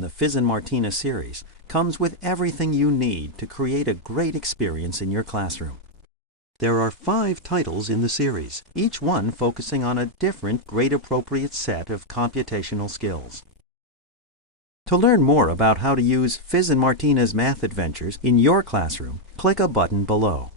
in the Fizz and Martina series comes with everything you need to create a great experience in your classroom. There are 5 titles in the series, each one focusing on a different grade-appropriate set of computational skills. To learn more about how to use Fizz and Martina's math adventures in your classroom, click a button below.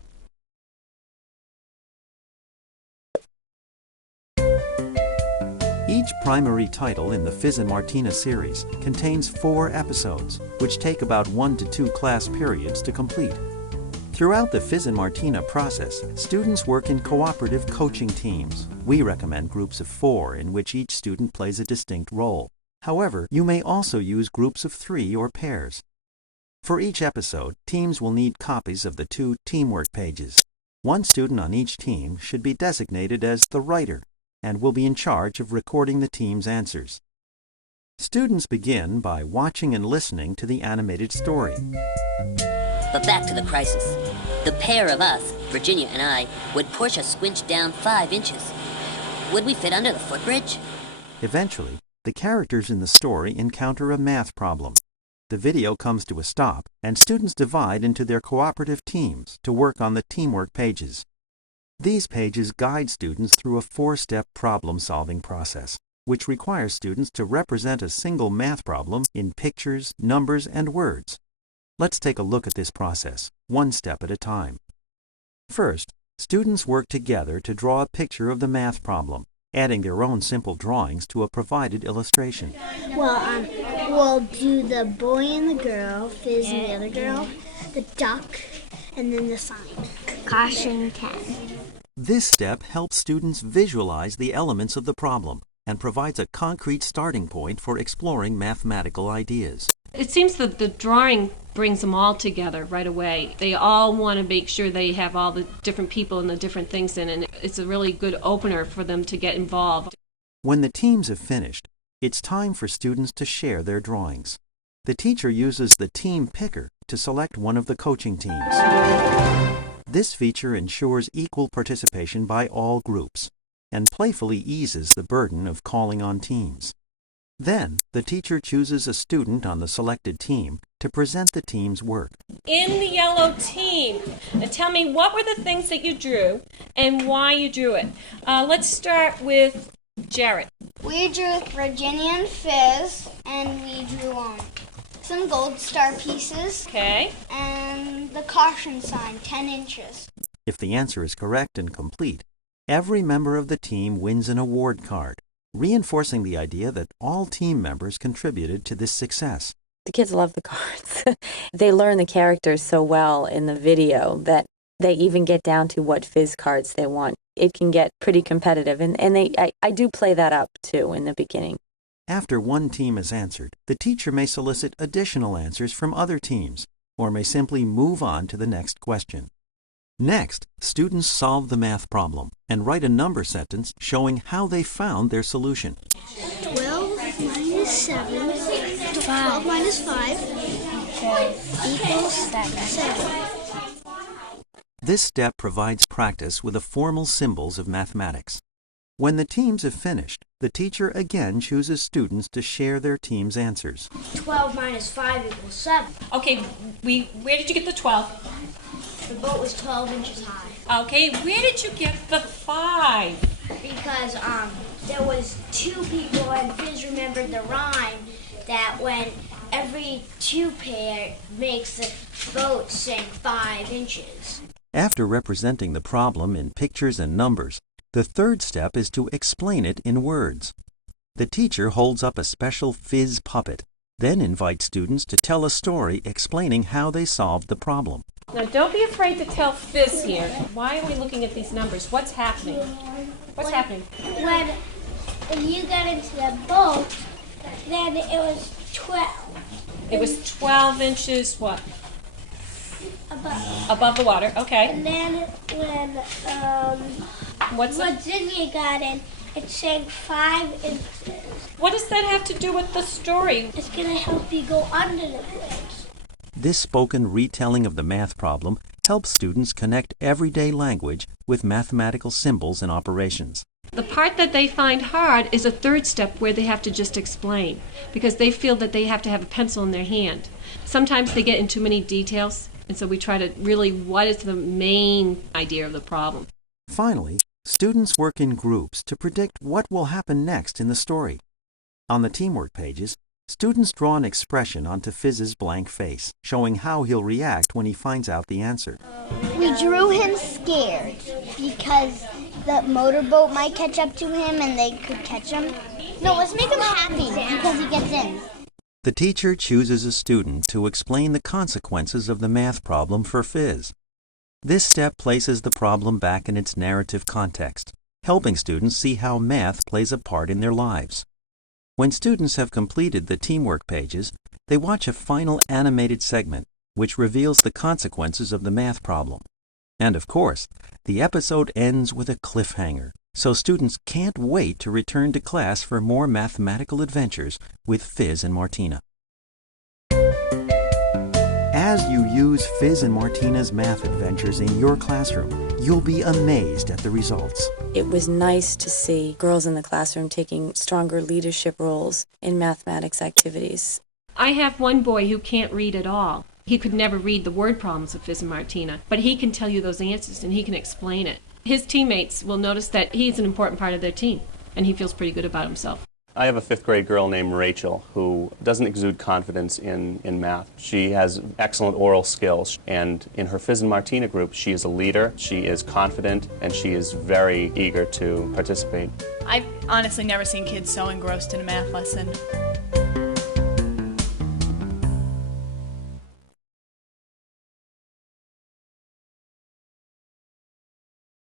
Each primary title in the Fizz and Martina series contains 4 episodes, which take about 1 to 2 class periods to complete. Throughout the Fizz and Martina process, students work in cooperative coaching teams. We recommend groups of 4 in which each student plays a distinct role. However, you may also use groups of 3 or pairs. For each episode, teams will need copies of the 2 teamwork pages. One student on each team should be designated as the writer and will be in charge of recording the team's answers. Students begin by watching and listening to the animated story. But back to the crisis. The pair of us, Virginia and I, would push a squinch down 5 inches. Would we fit under the footbridge? Eventually, the characters in the story encounter a math problem. The video comes to a stop, and students divide into their cooperative teams to work on the teamwork pages. These pages guide students through a 4-step problem-solving process, which requires students to represent a single math problem in pictures, numbers, and words. Let's take a look at this process, one step at a time. First, students work together to draw a picture of the math problem, adding their own simple drawings to a provided illustration. We'll do the boy and the girl, Fizz and the other girl, the duck, and then the sign. Caution 10. This step helps students visualize the elements of the problem and provides a concrete starting point for exploring mathematical ideas. It seems that the drawing brings them all together right away. They all want to make sure they have all the different people and the different things in, and it's a really good opener for them to get involved. When the teams have finished, it's time for students to share their drawings. The teacher uses the team picker to select one of the coaching teams. This feature ensures equal participation by all groups and playfully eases the burden of calling on teams. Then, the teacher chooses a student on the selected team to present the team's work. In the yellow team, tell me what were the things that you drew and why you drew it. Let's start with Jarrett. We drew Virginia and Fizz, and we drew some gold star pieces. Okay. And the caution sign, 10 inches. If the answer is correct and complete, every member of the team wins an award card, reinforcing the idea that all team members contributed to this success. The kids love the cards. They learn the characters so well in the video that they even get down to what Fizz cards they want. It can get pretty competitive, and I do play that up, too, in the beginning. After one team is answered, the teacher may solicit additional answers from other teams, or may simply move on to the next question. Next, students solve the math problem and write a number sentence showing how they found their solution. 12 minus 7, 12 minus 5 equals 7. This step provides practice with the formal symbols of mathematics. When the teams have finished, the teacher again chooses students to share their team's answers. 12 minus 5 equals 7. Okay, where did you get the 12? The boat was 12 inches high. Okay, where did you get the 5? Because there was 2 people, and Fizz remembered the rhyme that when every 2 pair makes the boat sink 5 inches. After representing the problem in pictures and numbers, the third step is to explain it in words. The teacher holds up a special Fizz puppet, then invites students to tell a story explaining how they solved the problem. Now, don't be afraid to tell Fizz here. Why are we looking at these numbers? What's happening? What's happening? When you got into the boat, then it was 12. It was 12 inches, what? Above the water, okay. And then when Virginia got in, it sank 5 inches. What does that have to do with the story? It's going to help you go under the bridge. This spoken retelling of the math problem helps students connect everyday language with mathematical symbols and operations. The part that they find hard is a third step where they have to just explain, because they feel that they have to have a pencil in their hand. Sometimes they get into too many details, and so we try to really, what is the main idea of the problem? Finally, students work in groups to predict what will happen next in the story. On the teamwork pages, students draw an expression onto Fizz's blank face, showing how he'll react when he finds out the answer. We drew him scared because the motorboat might catch up to him and they could catch him. No, let's make him happy because he gets in. The teacher chooses a student to explain the consequences of the math problem for Fizz. This step places the problem back in its narrative context, helping students see how math plays a part in their lives. When students have completed the teamwork pages, they watch a final animated segment which reveals the consequences of the math problem. And of course, the episode ends with a cliffhanger, so students can't wait to return to class for more mathematical adventures with Fizz and Martina. As you use Fizz and Martina's math adventures in your classroom, you'll be amazed at the results. It was nice to see girls in the classroom taking stronger leadership roles in mathematics activities. I have one boy who can't read at all. He could never read the word problems of Fizz and Martina, but he can tell you those answers and he can explain it. His teammates will notice that he's an important part of their team, and he feels pretty good about himself. I have a 5th grade girl named Rachel who doesn't exude confidence in math. She has excellent oral skills, and in her Fizz and Martina group, she is a leader, she is confident, and she is very eager to participate. I've honestly never seen kids so engrossed in a math lesson.